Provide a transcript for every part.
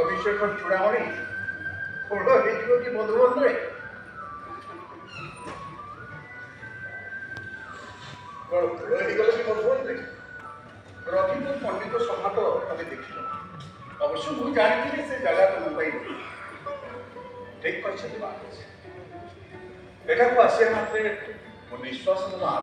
অভিষেক চূড়ামণি ওরা হয়েছিল কি বন্ধুবান্ধবে ହେଇଗଲେ ବି ବନ୍ଧୁବାନ୍ଧବେ ରବିନ୍ଦ୍ର ପଣ୍ଡିତ ସଭା ତ ତମେ ଦେଖିଲ ଅବଶ୍ୟ ମୁଁ ଜାଣିଥିଲି ସେ ଜାଗା ତମ ପାଇଁ ଠିକ କହିଛନ୍ତି ମହାରାଜ ଏଠାକୁ ଆସିବା ମାତ୍ରେ ମୋ ନିଶ୍ୱାସ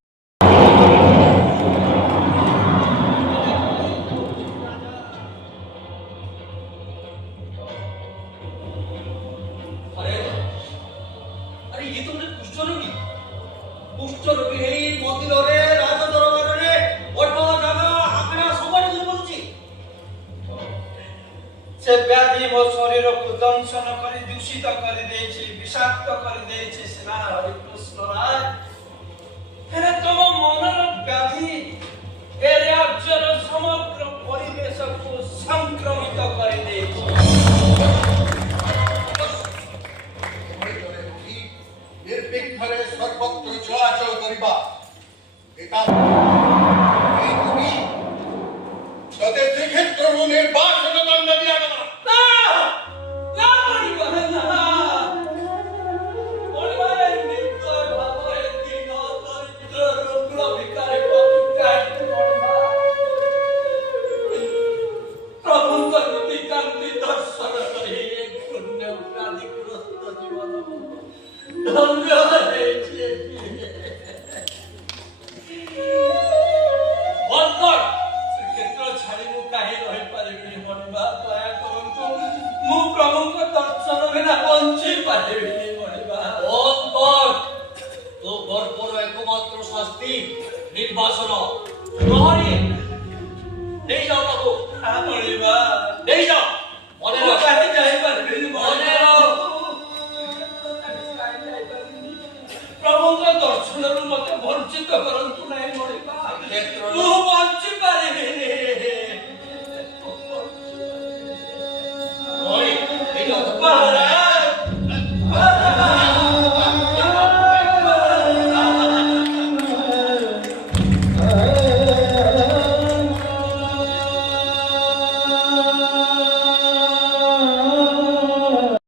दंशन कर दूषित कर विषाक्त कर हरिकृष्ण राय हेले तुम मनर व्याधि ए राज्यर समग्र परिवेश को संक्रमित कर निर्विघ्न सर्वत्र चलाचल करवा श्रीक्षेत्र निर्वासन दंड दिया गला निर्वासन प्रहरी नहीं जाओ बाबू नहीं जाओ मने प्रभु का दर्शन मत वंचित करंतु नहीं मणिबा तू बंची पारे नहीं जाओ